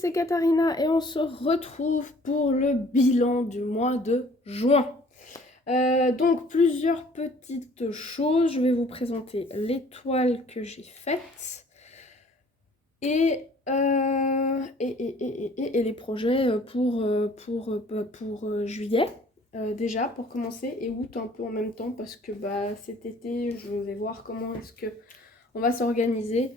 c'est Katharina et on se retrouve pour le bilan du mois de juin. Donc plusieurs petites choses, je vais vous présenter les toiles que j'ai faites et les projets pour juillet. Déjà pour commencer, et août un peu en même temps parce que cet été je vais voir comment est-ce que on va s'organiser.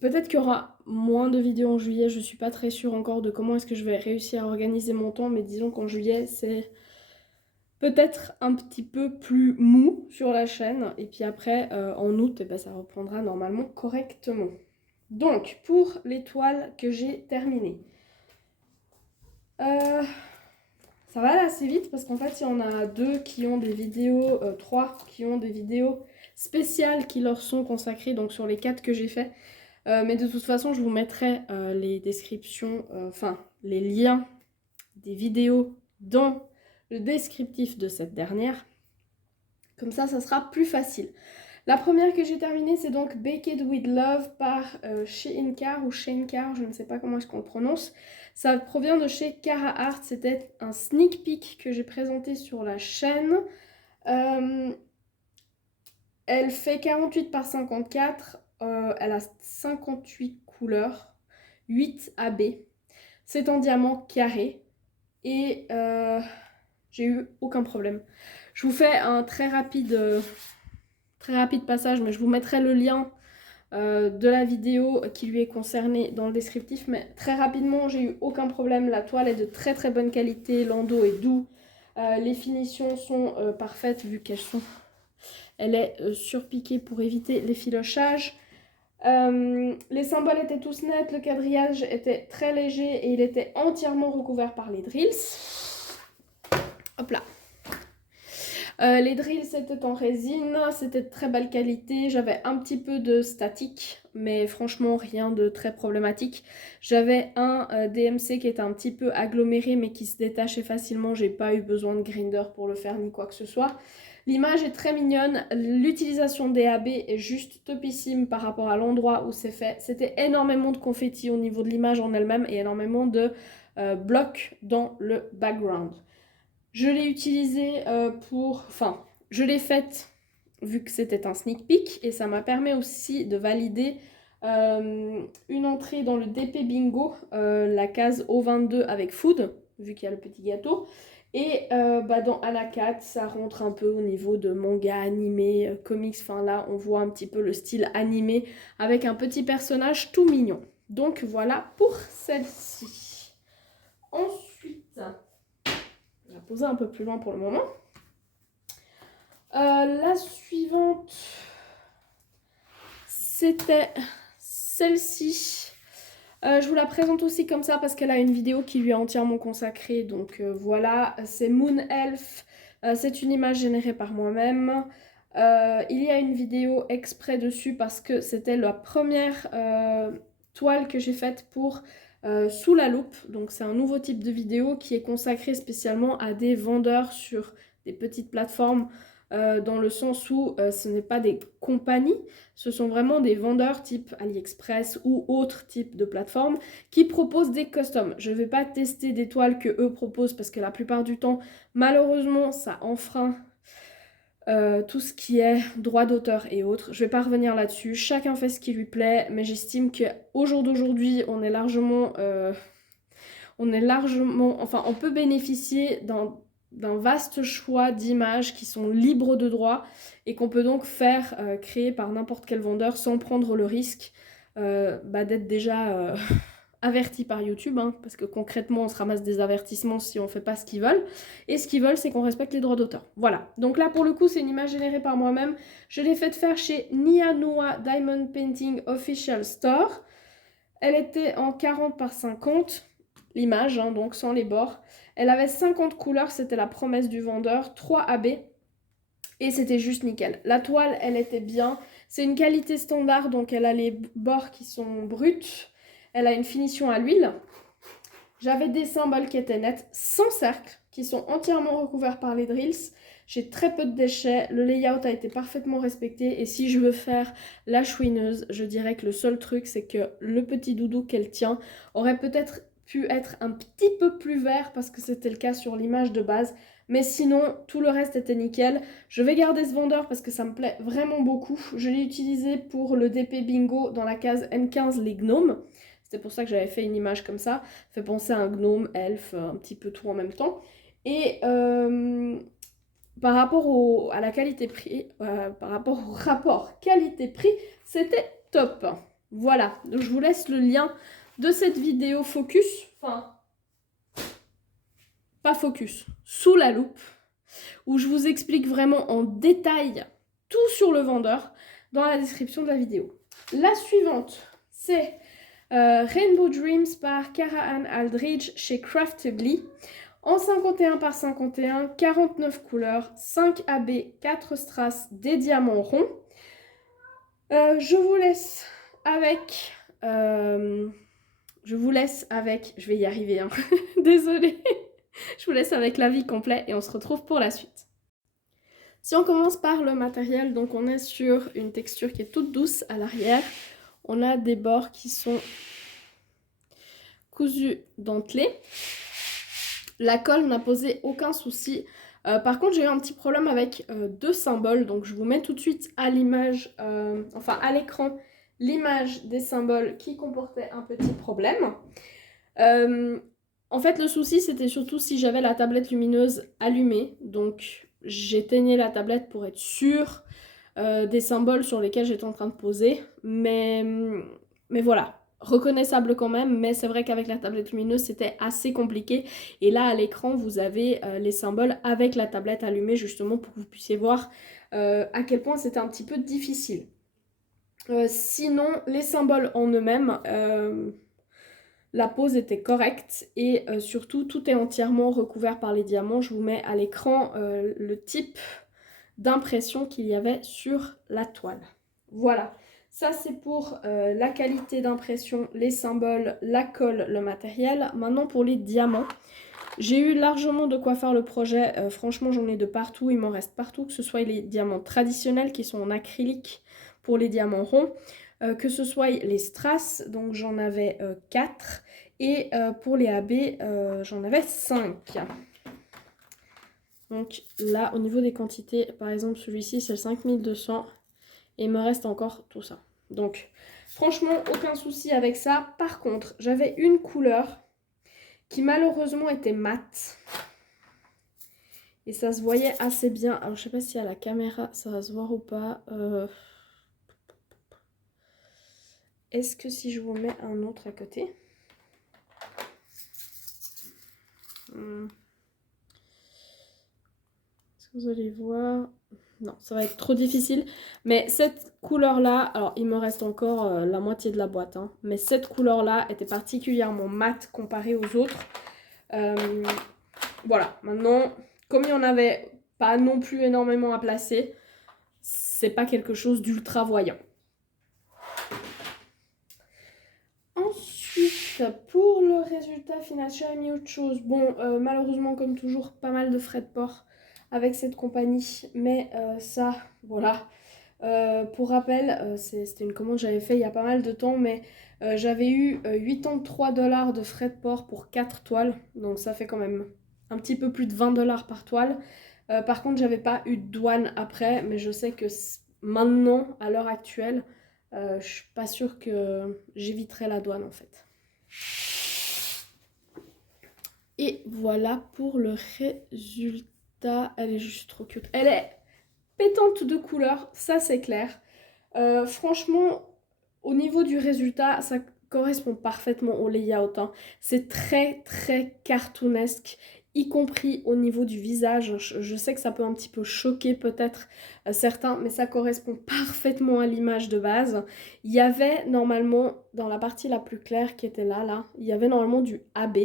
Peut-être qu'il y aura moins de vidéos en juillet, je suis pas très sûre encore de comment est-ce que je vais réussir à organiser mon temps, mais disons qu'en juillet c'est peut-être un petit peu plus mou sur la chaîne, et puis après en août ça reprendra normalement correctement. Donc pour les toiles que j'ai terminées, ça va aller assez vite parce qu'en fait il y en a deux qui ont des vidéos, trois qui ont des vidéos spéciales qui leur sont consacrées, donc sur les 4 que j'ai fait. Mais de toute façon je vous mettrai les descriptions, les liens des vidéos dans le descriptif de cette dernière. Comme ça sera plus facile. La première que j'ai terminée, c'est donc Baked with Love par Sheinkar ou Sheinkar, je ne sais pas comment est-ce qu'on le prononce. Ça provient de chez Cara Art, c'était un sneak peek que j'ai présenté sur la chaîne. Elle fait 48 par 54, elle a 58 couleurs, 8 AB. C'est en diamant carré et j'ai eu aucun problème. Je vous fais un très rapide passage, mais je vous mettrai le lien de la vidéo qui lui est concernée dans le descriptif. Mais très rapidement, j'ai eu aucun problème. La toile est de très très bonne qualité, l'endos est doux. Les finitions sont parfaites vu qu'elles sont... Elle est surpiquée pour éviter les filochages. Les symboles étaient tous nets, le quadrillage était très léger et il était entièrement recouvert par les drills. Hop là. Les drills étaient en résine, c'était de très belle qualité. J'avais un petit peu de statique, mais franchement rien de très problématique. J'avais un DMC qui était un petit peu aggloméré mais qui se détachait facilement. J'ai pas eu besoin de grinder pour le faire ni quoi que ce soit. L'image est très mignonne, l'utilisation des AB est juste topissime par rapport à l'endroit où c'est fait. C'était énormément de confetti au niveau de l'image en elle-même et énormément de blocs dans le background. Je l'ai utilisé je l'ai faite vu que c'était un sneak peek et ça m'a permis aussi de valider une entrée dans le DP Bingo, la case O22 avec food, vu qu'il y a le petit gâteau. Et dans Anakat, ça rentre un peu au niveau de manga, animé, comics. Enfin là, on voit un petit peu le style animé avec un petit personnage tout mignon. Donc voilà pour celle-ci. Ensuite, on va poser un peu plus loin pour le moment. La suivante, c'était celle-ci. Je vous la présente aussi comme ça parce qu'elle a une vidéo qui lui est entièrement consacrée. Donc voilà, c'est Moon Elf. C'est une image générée par moi-même. Il y a une vidéo exprès dessus parce que c'était la première toile que j'ai faite pour Sous la loupe. Donc c'est un nouveau type de vidéo qui est consacré spécialement à des vendeurs sur des petites plateformes. Dans le sens où ce n'est pas des compagnies, ce sont vraiment des vendeurs type AliExpress ou autres types de plateformes qui proposent des customs. Je ne vais pas tester des toiles que eux proposent parce que la plupart du temps, malheureusement, ça enfreint tout ce qui est droit d'auteur et autres. Je ne vais pas revenir là-dessus, chacun fait ce qui lui plaît, mais j'estime qu'au jour d'aujourd'hui, on peut bénéficier d'un vaste choix d'images qui sont libres de droit et qu'on peut donc faire créer par n'importe quel vendeur sans prendre le risque d'être déjà averti par YouTube, parce que concrètement on se ramasse des avertissements si on ne fait pas ce qu'ils veulent, et ce qu'ils veulent c'est qu'on respecte les droits d'auteur. Voilà, donc là pour le coup c'est une image générée par moi-même, je l'ai faite faire chez Nianua Diamond Painting Official Store. Elle était en 40 par 50, l'image, donc sans les bords. Elle avait 50 couleurs, c'était la promesse du vendeur, 3 AB, et c'était juste nickel. La toile, elle était bien. C'est une qualité standard, donc elle a les bords qui sont bruts. Elle a une finition à l'huile. J'avais des symboles qui étaient nets, sans cercle, qui sont entièrement recouverts par les drills. J'ai très peu de déchets, le layout a été parfaitement respecté et si je veux faire la chouineuse, je dirais que le seul truc c'est que le petit doudou qu'elle tient aurait peut-être pu être un petit peu plus vert parce que c'était le cas sur l'image de base. Mais sinon, tout le reste était nickel. Je vais garder ce vendeur parce que ça me plaît vraiment beaucoup. Je l'ai utilisé pour le DP Bingo dans la case N15 les gnomes. C'était pour ça que j'avais fait une image comme ça. Fait penser à un gnome, elfe, un petit peu tout en même temps. Et par rapport à la qualité-prix, par rapport au rapport qualité-prix, c'était top. Voilà, donc je vous laisse le lien de cette vidéo focus, enfin, pas focus, sous la loupe, où je vous explique vraiment en détail tout sur le vendeur dans la description de la vidéo. La suivante, c'est Rainbow Dreams par Cara Ann Aldridge chez Craftably. En 51 par 51, 49 couleurs, 5 AB, 4 strass, des diamants ronds. Je vous laisse avec... je vais y arriver, hein. Désolée. Je vous laisse avec l'avis complet et on se retrouve pour la suite. Si on commence par le matériel, donc on est sur une texture qui est toute douce à l'arrière. On a des bords qui sont cousus dentelés. La colle n'a posé aucun souci. Par contre, j'ai eu un petit problème avec deux symboles. Donc, je vous mets tout de suite à l'image, à l'écran, l'image des symboles qui comportaient un petit problème. En fait, le souci, c'était surtout si j'avais la tablette lumineuse allumée. Donc, j'éteignais la tablette pour être sûre des symboles sur lesquels j'étais en train de poser. Mais voilà. Reconnaissable quand même, mais c'est vrai qu'avec la tablette lumineuse, c'était assez compliqué. Et là, à l'écran, vous avez les symboles avec la tablette allumée, justement, pour que vous puissiez voir à quel point c'était un petit peu difficile. Sinon, les symboles en eux-mêmes, la pose était correcte et surtout, tout est entièrement recouvert par les diamants. Je vous mets à l'écran le type d'impression qu'il y avait sur la toile. Voilà. Ça, c'est pour la qualité d'impression, les symboles, la colle, le matériel. Maintenant, pour les diamants, j'ai eu largement de quoi faire le projet. Franchement, j'en ai de partout. Il m'en reste partout, que ce soit les diamants traditionnels qui sont en acrylique pour les diamants ronds, que ce soit les strass, donc j'en avais 4. Et pour les AB, j'en avais 5. Donc là, au niveau des quantités, par exemple, celui-ci, c'est le 5200. Et il me reste encore tout ça. Donc, franchement, aucun souci avec ça. Par contre, j'avais une couleur qui malheureusement était mate. Et ça se voyait assez bien. Alors, je sais pas si à la caméra, ça va se voir ou pas. Est-ce que si je vous mets un autre à côté... Est-ce que vous allez voir... Non, ça va être trop difficile. Mais cette couleur-là, alors il me reste encore la moitié de la boîte. Hein, mais cette couleur-là était particulièrement mate comparée aux autres. Voilà, maintenant, comme il n'y en avait pas non plus énormément à placer, c'est pas quelque chose d'ultra voyant. Ensuite, pour le résultat final, j'ai mis autre chose. Bon, malheureusement, comme toujours, pas mal de frais de port avec cette compagnie, mais ça, voilà. Pour rappel, c'était une commande que j'avais fait il y a pas mal de temps, mais j'avais eu 83 $ de frais de port pour 4 toiles, donc ça fait quand même un petit peu plus de 20 $ par toile. Par contre, j'avais pas eu de douane après, mais je sais que maintenant, à l'heure actuelle, je suis pas sûre que j'éviterai la douane en fait. Et voilà pour le résultat. Elle est juste trop cute. Elle est pétante de couleurs, ça c'est clair. Franchement, au niveau du résultat, ça correspond parfaitement au layout. Hein. C'est très très cartoonesque, y compris au niveau du visage. Je sais que ça peut un petit peu choquer peut-être certains, mais ça correspond parfaitement à l'image de base. Il y avait normalement, dans la partie la plus claire qui était là, il y avait normalement du AB.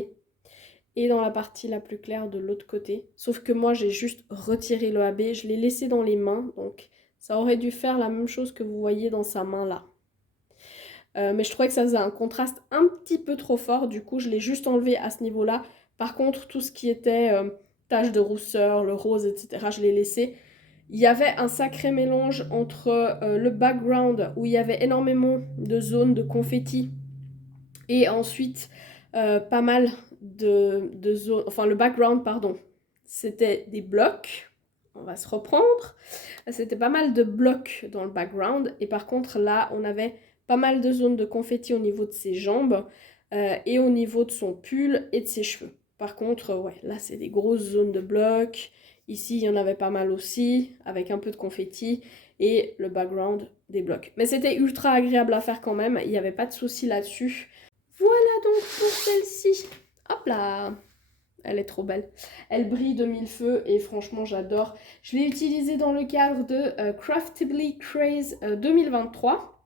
Et dans la partie la plus claire de l'autre côté. Sauf que moi, j'ai juste retiré le AB. Je l'ai laissé dans les mains. Donc, ça aurait dû faire la même chose que vous voyez dans sa main là. Mais je trouvais que ça faisait un contraste un petit peu trop fort. Du coup, je l'ai juste enlevé à ce niveau-là. Par contre, tout ce qui était taches de rousseur, le rose, etc. Je l'ai laissé. Il y avait un sacré mélange entre le background où il y avait énormément de zones de confetti et ensuite pas mal de zones, enfin le background, pardon, c'était des blocs. On va se reprendre. C'était pas mal de blocs dans le background et par contre là on avait pas mal de zones de confetti au niveau de ses jambes et au niveau de son pull et de ses cheveux. Par contre, ouais, là c'est des grosses zones de blocs. Ici, il y en avait pas mal aussi, avec un peu de confetti et le background des blocs. Mais c'était ultra agréable à faire quand même, il n'y avait pas de souci là-dessus. Voilà donc pour celle-ci. Hop là! Elle est trop belle. Elle brille de mille feux et franchement, j'adore. Je l'ai utilisée dans le cadre de Craftibly Craze 2023,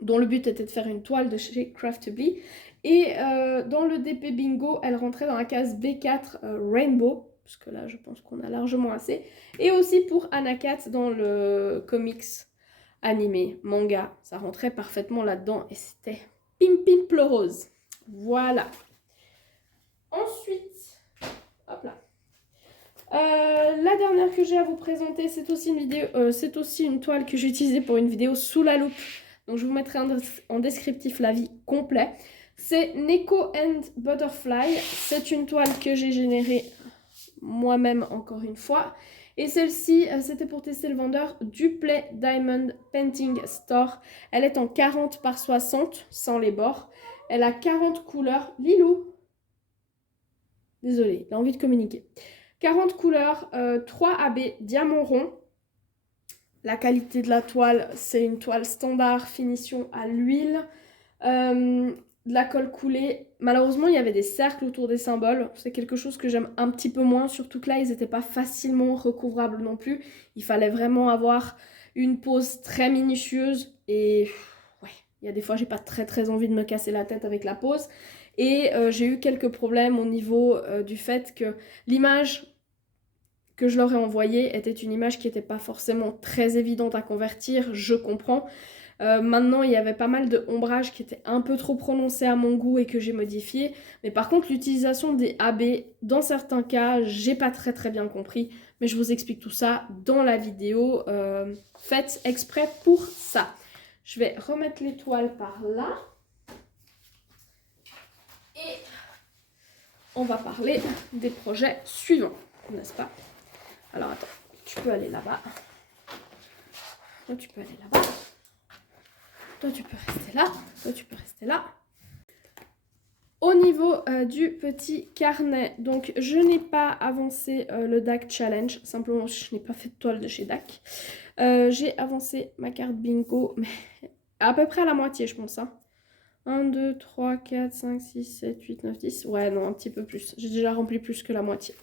dont le but était de faire une toile de chez Craftibly. Et dans le DP Bingo, elle rentrait dans la case B4 Rainbow, parce que là, je pense qu'on a largement assez. Et aussi pour Anakat dans le comics animé, manga. Ça rentrait parfaitement là-dedans et c'était pim rose. Voilà. Ensuite, hop là. La dernière que j'ai à vous présenter, c'est aussi une vidéo, c'est aussi une toile que j'ai utilisée pour une vidéo sous la loupe. Donc je vous mettrai en descriptif l'avis complet. C'est Neko and Butterfly. C'est une toile que j'ai générée moi-même encore une fois. Et celle-ci, c'était pour tester le vendeur Duplay Diamond Painting Store. Elle est en 40 par 60, sans les bords. Elle a 40 couleurs. Lilou! Désolée, il a envie de communiquer. 40 couleurs, 3 AB diamant rond. La qualité de la toile, c'est une toile standard, finition à l'huile. De la colle coulée. Malheureusement, il y avait des cercles autour des symboles. C'est quelque chose que j'aime un petit peu moins, surtout que là, ils n'étaient pas facilement recouvrables non plus. Il fallait vraiment avoir une pose très minutieuse. Et ouais, il y a des fois, j'ai pas très envie de me casser la tête avec la pose. Et j'ai eu quelques problèmes au niveau du fait que l'image que je leur ai envoyée était une image qui n'était pas forcément très évidente à convertir, je comprends. Maintenant, il y avait pas mal de ombrage qui était un peu trop prononcé à mon goût et que j'ai modifié. Mais par contre, l'utilisation des AB, dans certains cas, j'ai pas très bien compris. Mais je vous explique tout ça dans la vidéo faite exprès pour ça. Je vais remettre les toiles par là. Et on va parler des projets suivants, n'est-ce pas? Alors attends, tu peux aller là-bas. Toi, tu peux aller là-bas. Toi, tu peux rester là. Toi, tu peux rester là. Au niveau du petit carnet, donc je n'ai pas avancé le DAC Challenge. Simplement, je n'ai pas fait de toile de chez DAC. J'ai avancé ma carte bingo, mais à peu près à la moitié, je pense. Hein. 1, 2, 3, 4, 5, 6, 7, 8, 9, 10. Ouais, non, un petit peu plus. J'ai déjà rempli plus que la moitié.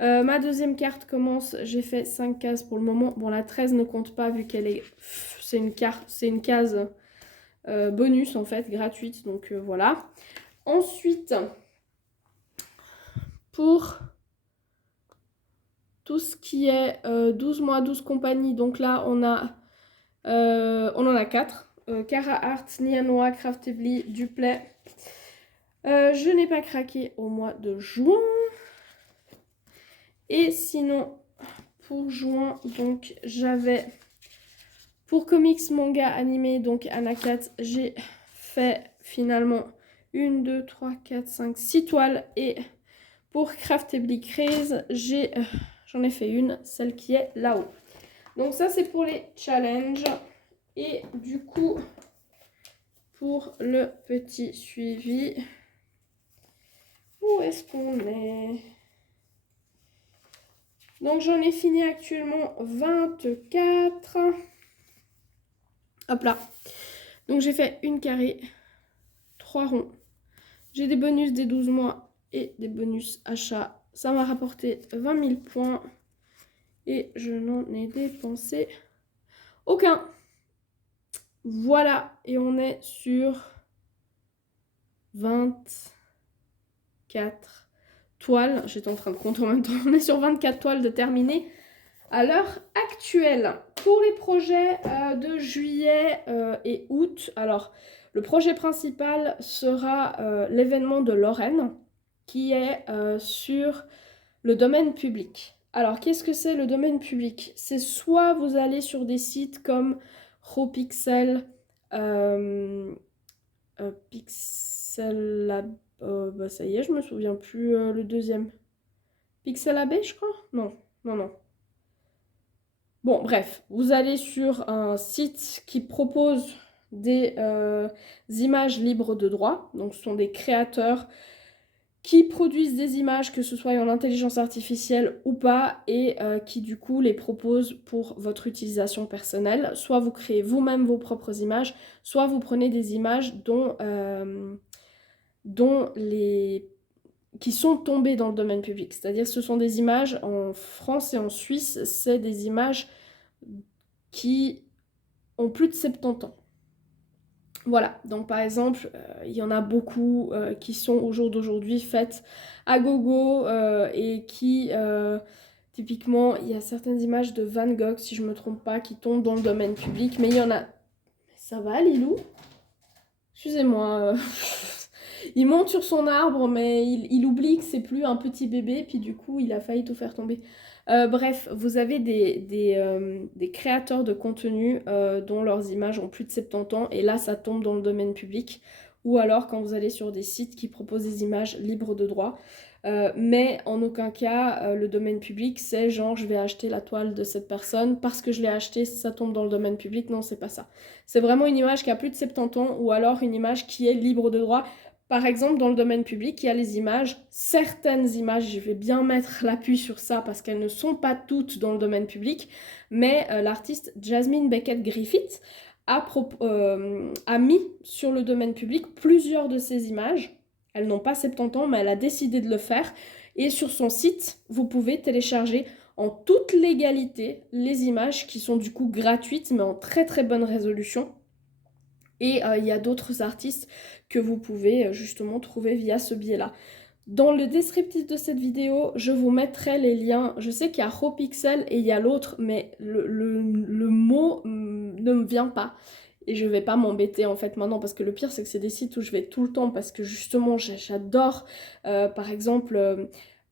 Ma deuxième carte commence, j'ai fait 5 cases pour le moment. Bon, la 13 ne compte pas vu qu'elle est... C'est une case bonus en fait, gratuite, donc voilà. Ensuite, pour tout ce qui est 12 mois, 12 compagnies, donc là on en a 4. Cara Art, Nianoa, Craftibly, Duplay. Je n'ai pas craqué au mois de juin. Et sinon, pour juin, donc j'avais pour comics, manga, animé, donc Anakat, j'ai fait finalement 1, 2, 3, 4, 5, 6 toiles. Et pour Craftibly Craze, j'en ai fait une, celle qui est là-haut. Donc ça, c'est pour les challenges. Et du coup, pour le petit suivi, où est-ce qu'on est? Donc j'en ai fini actuellement 24. Hop là. Donc j'ai fait une carrée, 3 ronds. J'ai des bonus des 12 mois et des bonus achats. Ça m'a rapporté 20 000 points. Et je n'en ai dépensé aucun. Voilà. Et on est sur 24 toiles. J'étais en train de compter en même temps. On est sur 24 toiles de terminées à l'heure actuelle. Pour les projets de juillet et août, alors le projet principal sera l'événement de Lorraine qui est sur Le domaine public. Alors, qu'est-ce que c'est le domaine public? C'est soit vous allez sur des sites comme Ropixel, Pixelab... bah ça y est, je me souviens plus le deuxième. Pixelab, je crois? Non, non, non. Bon, bref, vous allez sur un site qui propose des images libres de droit. Donc, ce sont des créateurs qui produisent des images, que ce soit en intelligence artificielle ou pas, et qui du coup les proposent pour votre utilisation personnelle. Soit vous créez vous-même vos propres images, soit vous prenez des images qui sont tombées dans le domaine public. C'est-à-dire que ce sont des images en France et en Suisse, c'est des images qui ont plus de 70 ans. Voilà, donc par exemple, il y en a beaucoup qui sont au jour d'aujourd'hui faites à gogo et qui, typiquement, il y a certaines images de Van Gogh, si je ne me trompe pas, qui tombent dans le domaine public, mais il y en a... Ça va, Lilou? Excusez-moi, il monte sur son arbre, mais il oublie que c'est plus un petit bébé, puis du coup, il a failli tout faire tomber. Bref, vous avez des créateurs de contenu dont leurs images ont plus de 70 ans, et là, ça tombe dans le domaine public. Ou alors, quand vous allez sur des sites qui proposent des images libres de droit. Mais en aucun cas, le domaine public, c'est genre, je vais acheter la toile de cette personne, parce que je l'ai acheté, ça tombe dans le domaine public. Non, c'est pas ça. C'est vraiment une image qui a plus de 70 ans, ou alors une image qui est libre de droit. Par exemple, dans le domaine public, il y a les images, certaines images, je vais bien mettre l'appui sur ça parce qu'elles ne sont pas toutes dans le domaine public, mais l'artiste Jasmine Beckett Griffith a mis sur le domaine public plusieurs de ses images. Elles n'ont pas 70 ans, mais elle a décidé de le faire. Et sur son site, vous pouvez télécharger en toute légalité les images qui sont du coup gratuites, mais en très très bonne résolution. Et il y a d'autres artistes que vous pouvez justement trouver via ce biais-là. Dans le descriptif de cette vidéo, je vous mettrai les liens. Je sais qu'il y a Ropixel et il y a l'autre, mais le mot ne me vient pas. Et je vais pas m'embêter en fait maintenant, parce que le pire c'est que c'est des sites où je vais tout le temps, parce que justement j'adore. Par exemple,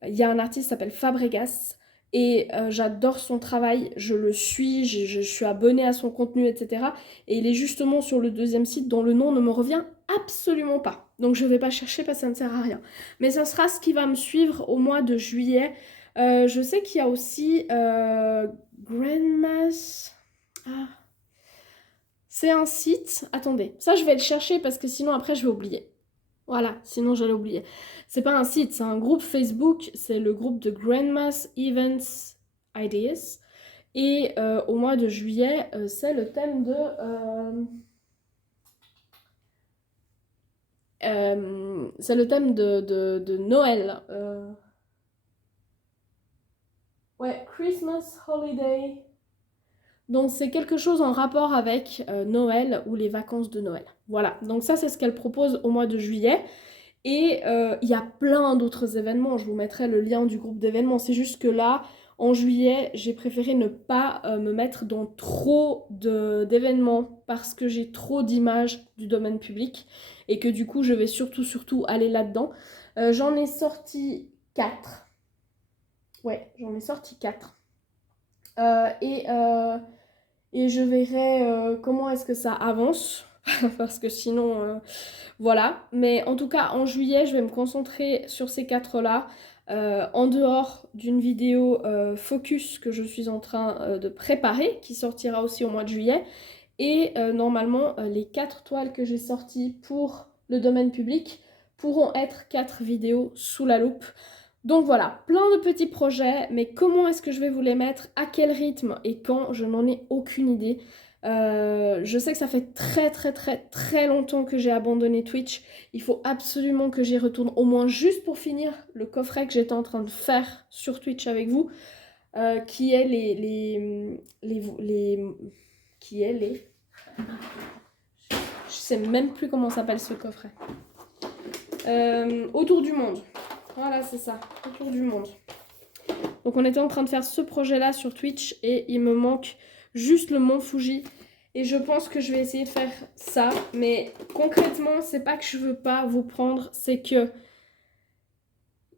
il y a un artiste qui s'appelle Fabregas. Et j'adore son travail, je le suis, je suis abonnée à son contenu, etc. Et il est justement sur le deuxième site dont le nom ne me revient absolument pas. Donc je ne vais pas chercher parce que ça ne sert à rien. Mais ça sera ce qui va me suivre au mois de juillet. Je sais qu'il y a aussi Grandmas... Ah. C'est un site... Attendez, ça je vais le chercher parce que sinon après je vais oublier. Voilà, sinon j'allais oublier. C'est pas un site, c'est un groupe Facebook. C'est le groupe de Grandmas Events Ideas. Et au mois de juillet, c'est le thème de... c'est le thème de Noël. Ouais, Christmas Holiday. Donc c'est quelque chose en rapport avec Noël ou les vacances de Noël. Voilà, donc ça c'est ce qu'elle propose au mois de juillet. Et il y a plein d'autres événements, je vous mettrai le lien du groupe d'événements. C'est juste que là, en juillet, j'ai préféré ne pas me mettre dans trop d'événements parce que j'ai trop d'images du domaine public et que du coup, je vais surtout aller là-dedans. J'en ai sorti 4. Ouais, j'en ai sorti 4. Et je verrai comment est-ce que ça avance parce que sinon, voilà. Mais en tout cas, en juillet, je vais me concentrer sur ces 4-là. En dehors d'une vidéo focus que je suis en train de préparer, qui sortira aussi au mois de juillet. Et normalement, les 4 toiles que j'ai sorties pour le domaine public pourront être 4 vidéos sous la loupe. Donc voilà, plein de petits projets, mais comment est-ce que je vais vous les mettre, à quel rythme et quand, je n'en ai aucune idée. Je sais que ça fait très longtemps que j'ai abandonné Twitch. Il faut absolument que j'y retourne, au moins juste pour finir le coffret que j'étais en train de faire sur Twitch avec vous, qui est je sais même plus comment s'appelle ce coffret. Autour du monde. Voilà, c'est ça, autour du monde. Donc on était en train de faire ce projet-là sur Twitch et il me manque juste le Mont Fuji. Et je pense que je vais essayer de faire ça. Mais concrètement, c'est pas que je veux pas vous prendre, c'est que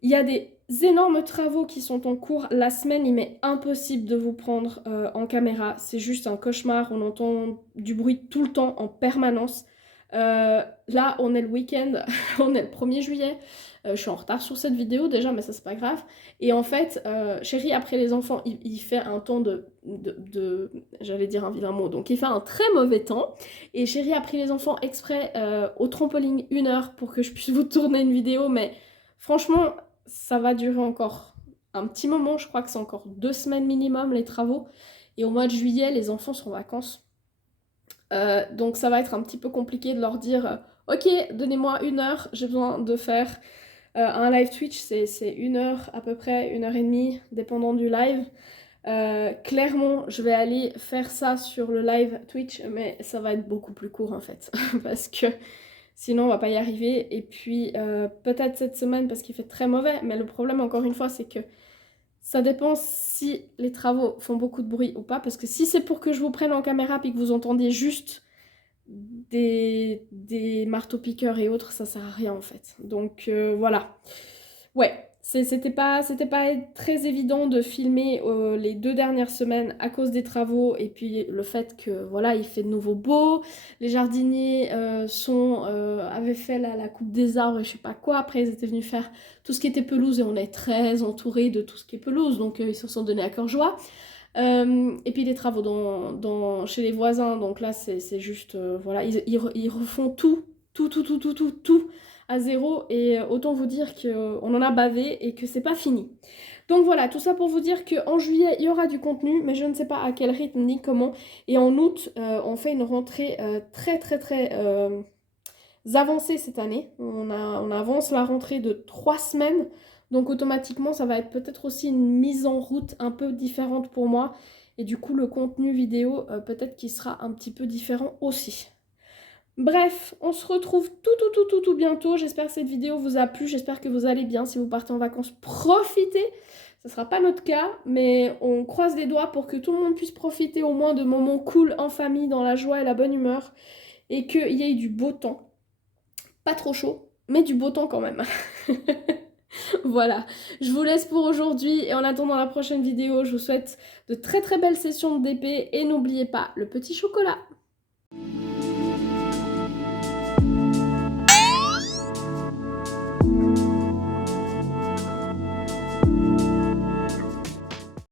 il y a des énormes travaux qui sont en cours. La semaine, il m'est impossible de vous prendre en caméra. C'est juste un cauchemar. On entend du bruit tout le temps, en permanence. Là, on est le week-end, on est le 1er juillet. Je suis en retard sur cette vidéo déjà, mais ça, c'est pas grave. Et en fait, Chéri, après les enfants, il fait un temps j'allais dire un vilain mot. Donc, il fait un très mauvais temps. Et Chéri a pris les enfants exprès au trampoline 1 heure pour que je puisse vous tourner une vidéo. Mais franchement, ça va durer encore un petit moment. Je crois que c'est encore 2 semaines minimum, les travaux. Et au mois de juillet, les enfants sont en vacances. Donc ça va être un petit peu compliqué de leur dire ok, donnez-moi 1 heure, j'ai besoin de faire un live Twitch, c'est 1 heure à peu près, 1 heure et demie, dépendant du live. Clairement, je vais aller faire ça sur le live Twitch, mais ça va être beaucoup plus court en fait, parce que sinon on va pas y arriver. Et puis peut-être cette semaine parce qu'il fait très mauvais, mais le problème encore une fois c'est que ça dépend si les travaux font beaucoup de bruit ou pas, parce que si c'est pour que je vous prenne en caméra puis que vous entendiez juste des marteaux-piqueurs et autres, ça sert à rien en fait. Donc voilà. Ouais, c'était pas très évident de filmer les 2 dernières semaines à cause des travaux et puis le fait que voilà, il fait de nouveau beau. Les jardiniers avaient fait la coupe des arbres et je sais pas quoi. Après, ils étaient venus faire tout ce qui était pelouse et on est très entouré de tout ce qui est pelouse, donc ils se sont donnés à cœur joie. Et puis les travaux chez les voisins, donc là c'est juste, voilà, ils refont tout à zéro et autant vous dire qu'on en a bavé et que c'est pas fini. Donc voilà, tout ça pour vous dire qu'en juillet il y aura du contenu, mais je ne sais pas à quel rythme ni comment. Et en août, on fait une rentrée très avancée cette année. On avance la rentrée de 3 semaines. Donc automatiquement, ça va être peut-être aussi une mise en route un peu différente pour moi. Et du coup, le contenu vidéo, peut-être qu'il sera un petit peu différent aussi. Bref, on se retrouve tout bientôt. J'espère que cette vidéo vous a plu. J'espère que vous allez bien. Si vous partez en vacances, profitez. Ce ne sera pas notre cas, mais on croise les doigts pour que tout le monde puisse profiter au moins de moments cool en famille, dans la joie et la bonne humeur. Et qu'il y ait du beau temps. Pas trop chaud, mais du beau temps quand même. Voilà, je vous laisse pour aujourd'hui et en attendant la prochaine vidéo, je vous souhaite de très belles sessions de DP et n'oubliez pas le petit chocolat.